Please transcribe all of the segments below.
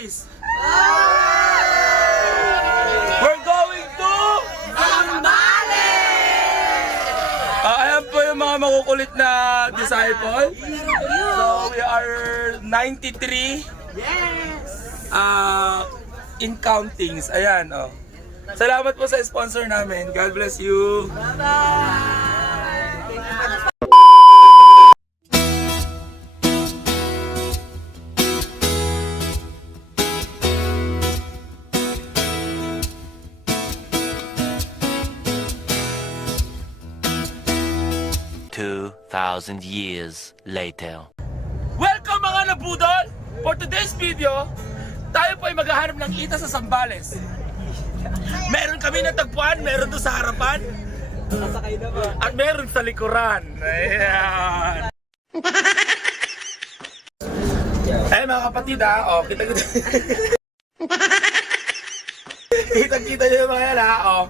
guys! We're going to Zambales! Ayan po yung mga makukulit na disciple. So we are 93. Yes! In countings. Ayan, oh. Salamat po sa sponsor namin. God bless you. Bye-bye! 2,000 years later. Welcome mga nabudol! For today's video, tayo po ay maghahanap ng kita sa Zambales. Meron kami natagpuan, meron doon sa harapan, at meron sa likuran. Ayan. Ay mga kapatid ha, oh, kita-kita. Kita-kita nyo yung mga yan ha, oh.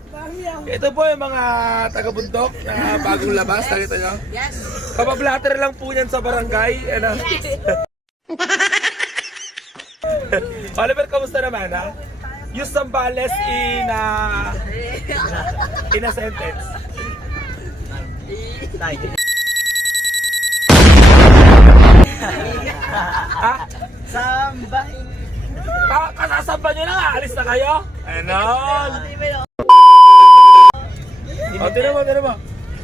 Ito po yung mga taga-bundok na bagong labas, nakita nyo? Yes! Kapablatter lang po yan sa barangay. Ano? Oliver, kamusta naman ha? Yung Zambales in a sentence. Ha? Samba! Kasasamba nyo na nga, alis na kayo? Ano? O, tinan mo.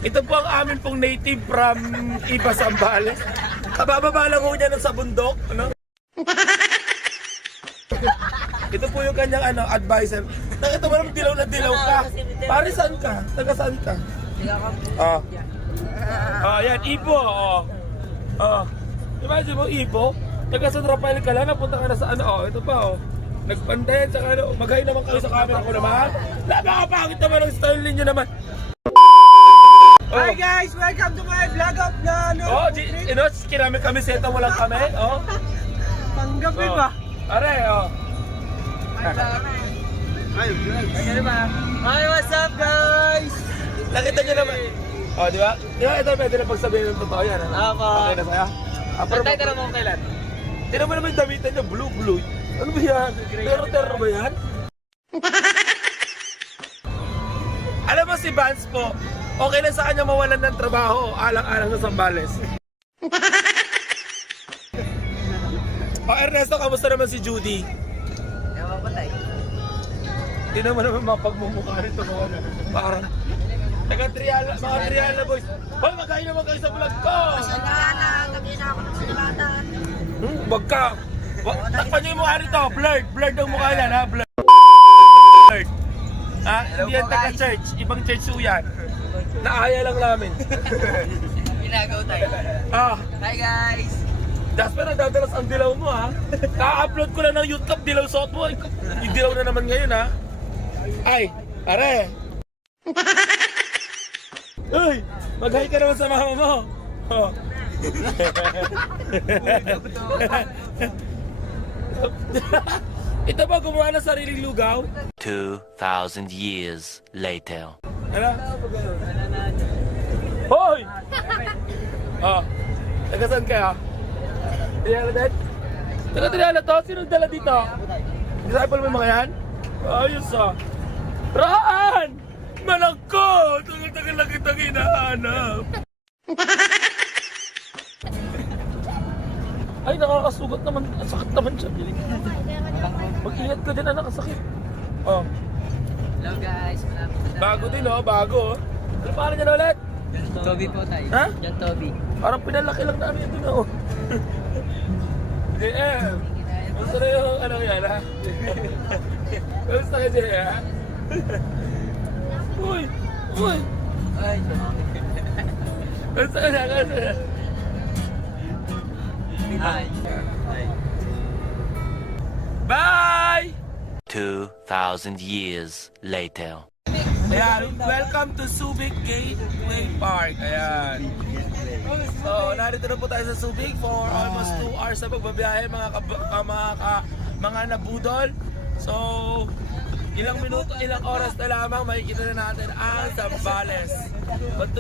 Ito po ang amin pong native from Iba Zambales. Kabababa lang ho niya sa bundok. Ano? Ito po yung kanyang advisor. Nakita mo naman dilaw na dilaw ka. Pare saan ka? Taga saan ka? Yan, Ibo. Imagine mo, Ibo. Taga San Rafael ka lang, napunta ka na sa ito pa nagpandayan sa maghay naman kayo sa camera ko naman. Napakapangit naman ang style ninyo naman. Hi guys! Welcome to my vlog of the kinami kami seta mo lang kami. Panggapin ba? Are, Hi, what's up guys? Nakita nyo naman. Di ba? Di ba ito pwede na pagsabihin ng totoo yan. Okay na sa'yo? Pantay tara mo kailan? Tinan mo naman yung damitan niya, blue. Ano ba yan? Terro ba yan? Alam mo si Vance po, okay lang sa kanya mawalan ng trabaho, alang-alang sa Zambales. Ernesto, kamusta naman si Judy? Ewan ko tayo. Tinan mo naman mga pagmumukha rito mga parang mga Triana boys. Hoy, magkain naman kayo sa vlog ko! Triana, gabi na ako ng silatan. Wag ka! Takpan niyo yung mukha rito! Blurred ang mukha yan ha! Blurred! Ha? Hindi yan taga-church. Ibang church po yan. Naaya lang namin. Ginagaw tayo. Hi guys! Jasper, nagdadalas ang dilaw mo ha. Ka-upload ko lang ng YouTube, dilaw suot mo. Yung dilaw na naman ngayon ha. Ay, are. Uy, mag-hi ka naman sa mama mo. Ito ba gumawa ng sariling lugaw? 2,000 years later. Ano? Hoy! Taga saan kaya? Triana din? Taga Triana to? Sino dala dito? Disciple mo yung mga yan? Ayos Raan! Manag ko! Tagal lang kitang hinahanap. Ay, nakakasugat naman. Sakit naman siya. Mag-ingat ka din, anak. Sakit. Hello guys, Bago din, bago. Ano pangalan niya na ulit? Toby po tayo. Ha? John Toby. Parang pinalaki lang namin ito na, JM, gusto na yung yan, ha? Gusto ka, JM? Uy! Ay, Gusto ka na. Bye! 2,000 years later. Ayan, welcome to Subic Gateway Park. Ayan. So, narito na po tayo sa Subic for almost 2 hours na pagbabiyahe mga nabudol. So, ilang oras na lamang makikita na natin ang Zambales. But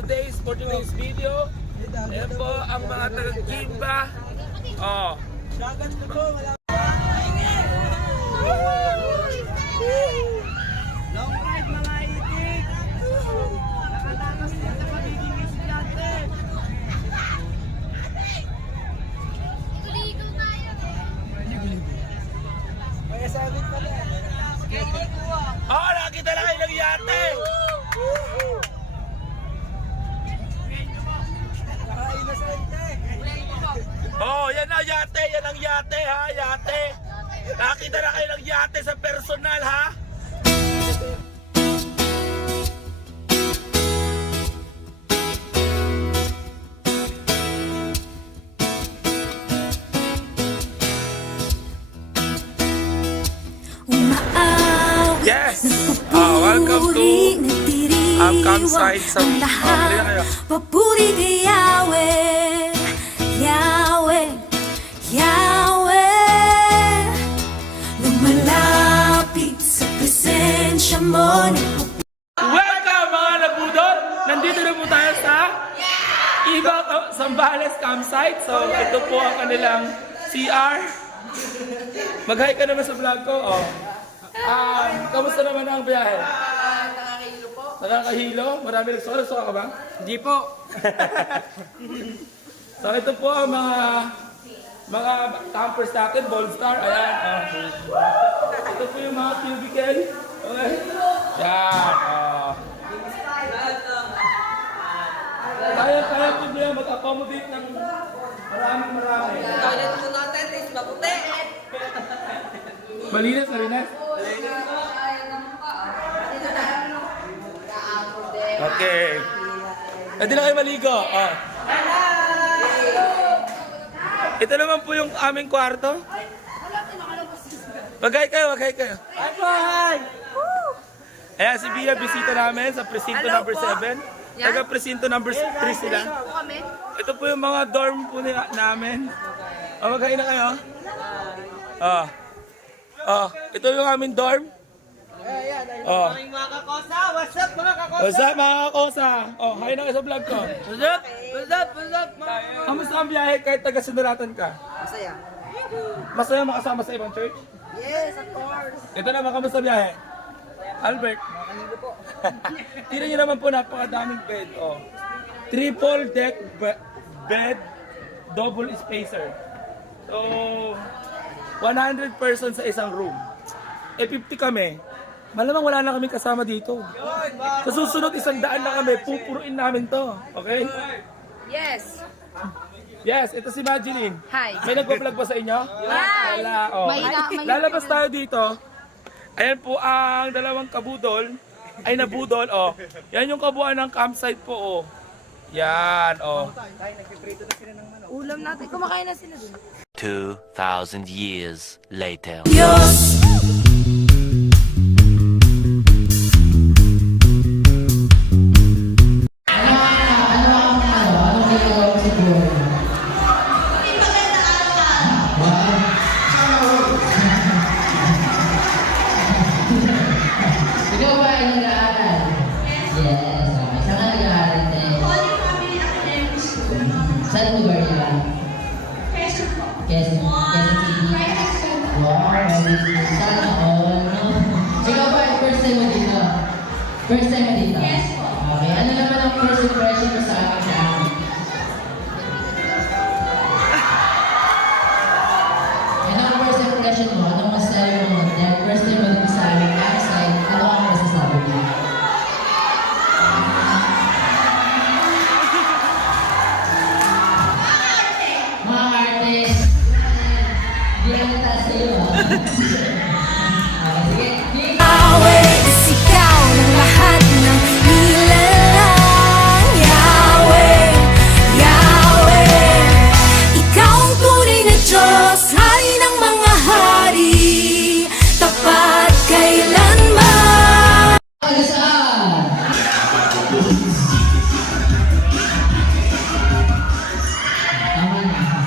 for today's video, ayan po ang mga taga-Kimba. makakita na kayo ng yate sa personal, ha? Yes! Welcome to campsite sa Papuri kay Yahweh, Yahweh, Yahweh. Lumalapit sa presensya mo. Welcome mga nabudol! Nandito na po tayo sa Ibaw Zambales campsite. So ito po ang kanilang CR. Mag-hi ka naman sa vlog ko. Oh. Kamusta naman ang biyahe? Nakakahilo po. Nakakahilo? Marami nagsuka. Nagsuka ka ba? Hindi po. So ito po ang mga campers natin, Bold Star. Ayan. Ito po yung mga cubicle. Okay. Yan. Kaya po niya mag-accommodate ng marami. Toilet po natin is maputi. Malinis, malinis. Okay. Pwede na kayo maligo. Oh. Ito naman po yung aming kwarto. Wagay kayo. Hi! Ayan, si Bia, bisita namin sa presinto number 7. Taga presinto number 3 sila. Ito po yung mga dorm po namin. Wagay na kayo. Ito yung aming dorm. Morning mga kakosa! What's up mga kakosa? What's up mga kakosa? Hi na kayo sa vlog ko. What's up mga Kamusta ang biyahe kahit taga Sundaratan ka? Masaya. Masaya makasama sa ibang church? Yes, of course. Ito naman, kamusta biyahe? Albert? Nakahilo po. Tira nyo naman po, napakadaming bed. Triple deck bed, double spacer. So, 100 persons sa isang room. 50 kami. Malamang wala na kami kasama dito. Sa susunod, 100 na kami. Pupuruin namin to. Okay? Yes. Yes, ito si Mageline. Hi. May nagpa-vlog ba sa inyo? Hi. Wala. May- Lalabas tayo dito. Ayan po ang dalawang kabudol. Ay nabudol. Yan yung kabuuan ng campsite po. Yan. Ulam natin. Kumakain na sila dun. 2,000 years later. Diyos. Ikaw ba ay nag-aaral? Yes. Okay. Saan ka nag-aaral din? Saan lugar nila? Quezon City. Wow, sana all, no? Ikaw ba ay first time mo dito? First time mo dito? Yes po. Okay. Ano naman ang first impression mo sa akin sa amin? Ano ang first impression mo? Anong masasabi mo? Dahil first time mo dito sa amin, campsite, ano ang masasabi mo? Mga artist! Hindi na nata sa'yo, ha? Okay, sige. Yahweh, ikaw ng lahat ng nilalang. Yahweh, Yahweh, ikaw ang tunay na Diyos, hari ng mga hari, tapat kailanman. Ano saan? Tama na.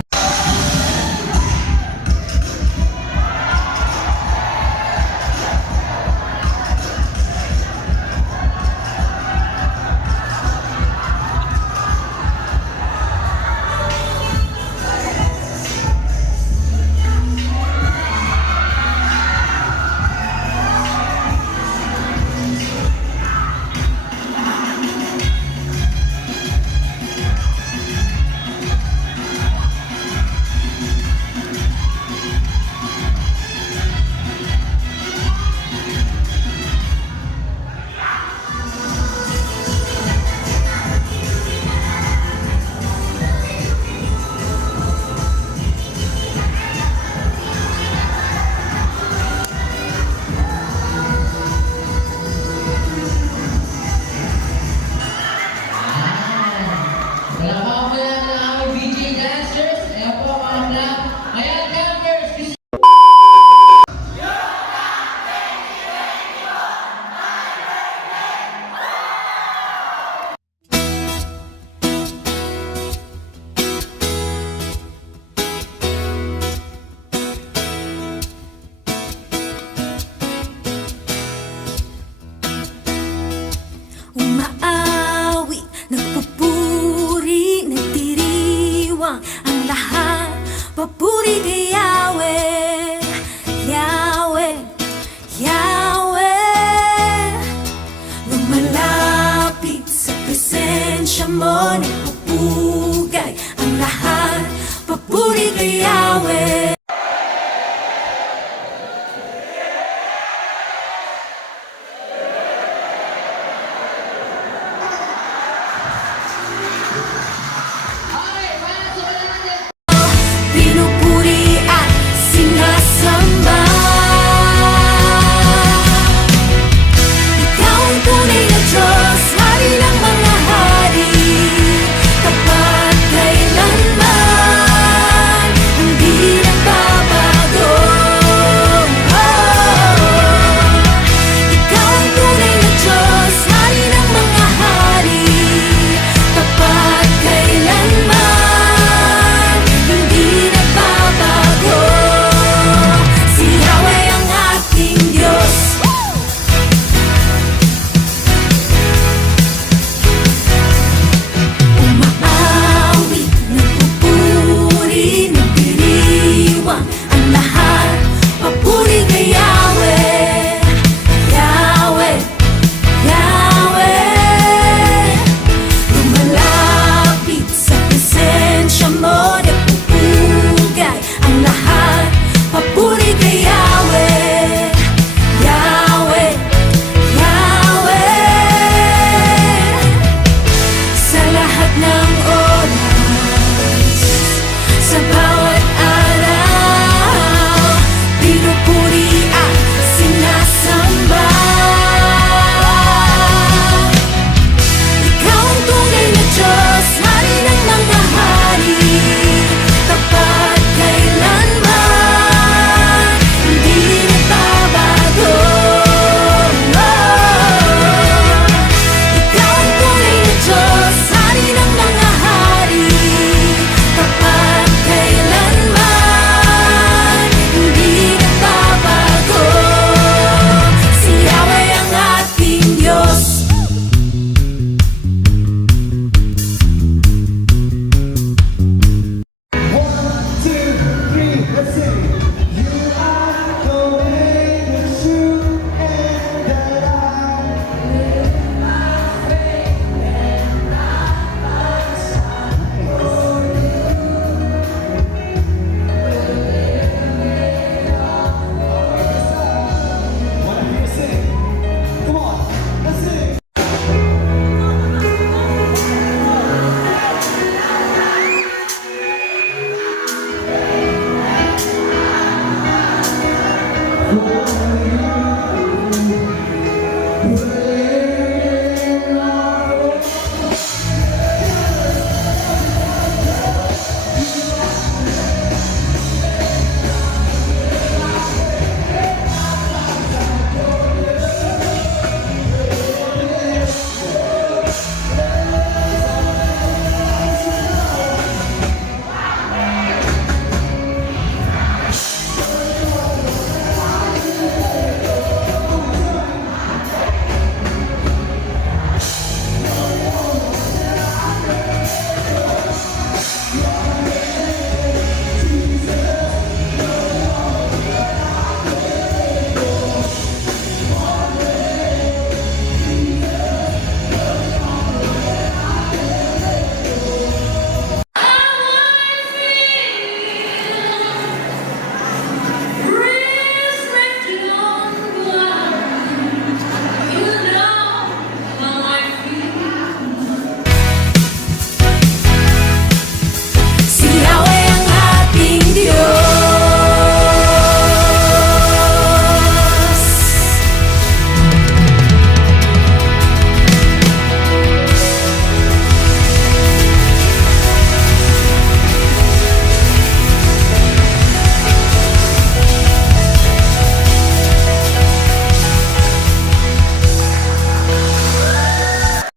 Si Yahweh ang ating Diyos.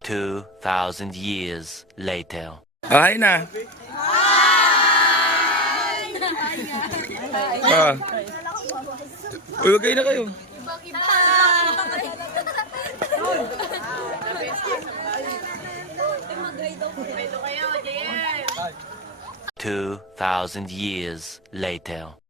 2,000 years later. Hi na. Ah. Uy, wag kayo na kayo. 2,000 years later.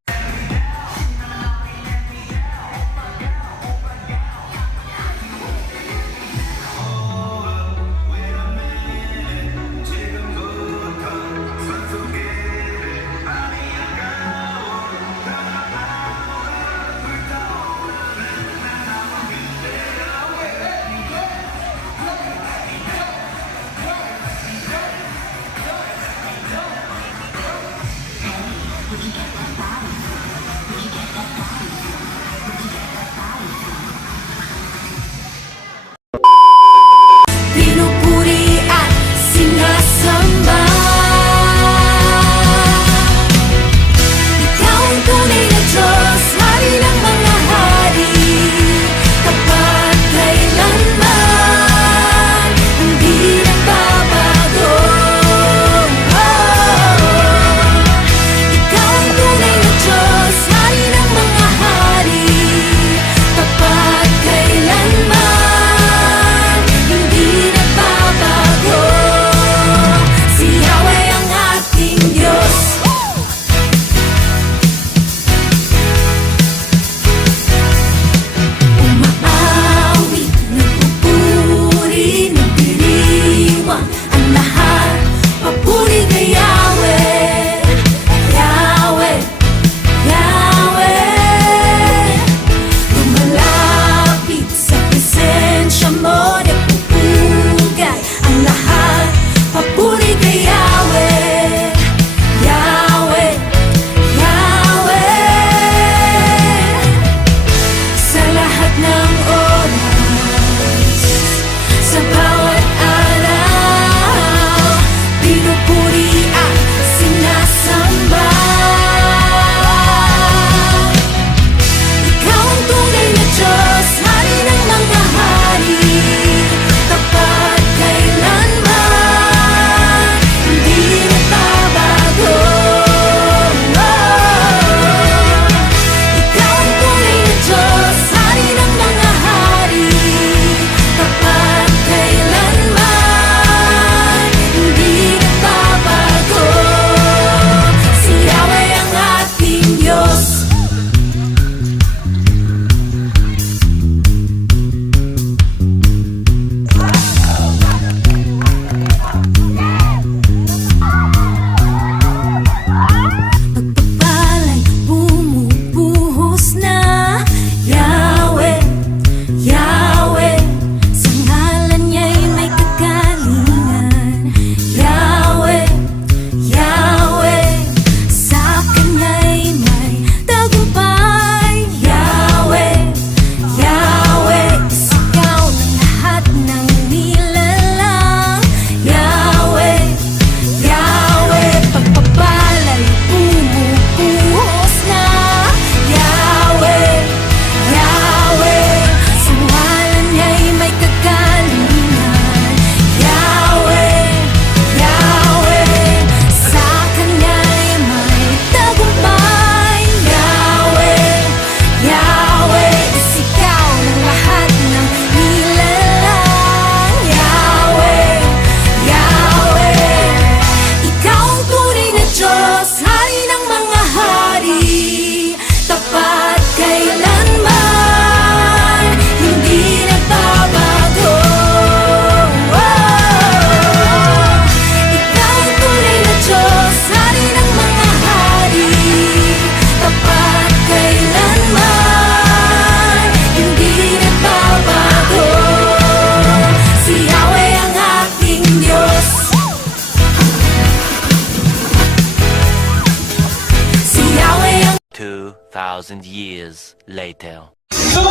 2,000 years later. 2, 1.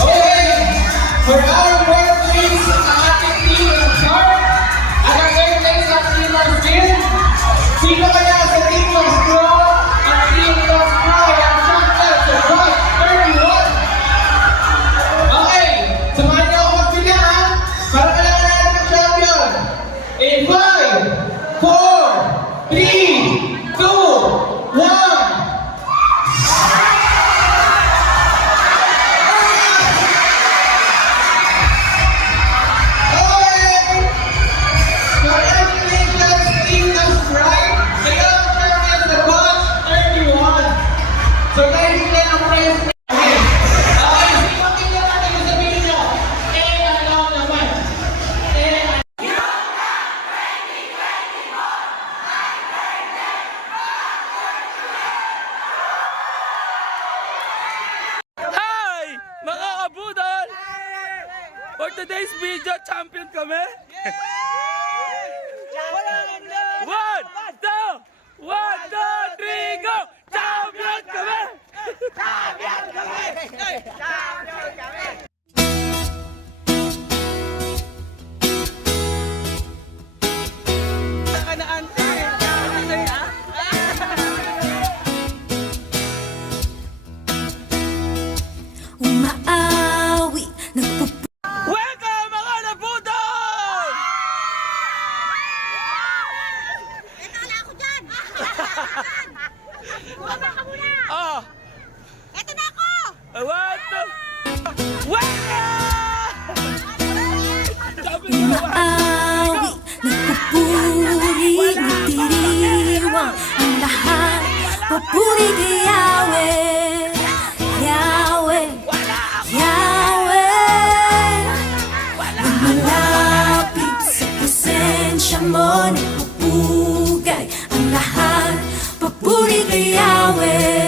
Okay, for our birthdays, ang ating team ng Shark, at ang birthdays ng team ng Skin. Sino kaya sa team ng Straw? Ang team ng Straw, ang chocolate sa Rock 31. Okay, samahan niyo ako magpila ha, para kailangan natin ng champion. In 5, 4, 3, 2, 1. Hi! Mga kabudol! For today's video, champion kami! One, two, 3, go! Champion kami! Umaawi, Welcome mga nabudol! Ito na ako dyan! Bumaba ka muna! Oh! Ito na ako! One, two! Welcome! Champion kami! umaawi, nagpupuri, nagdiriwang ang lahat. Papuri kay Yahweh, Yahweh, Yahweh. Lumalapit sa presensya mo, nagpupugay ang lahat. Papuri kay Yahweh.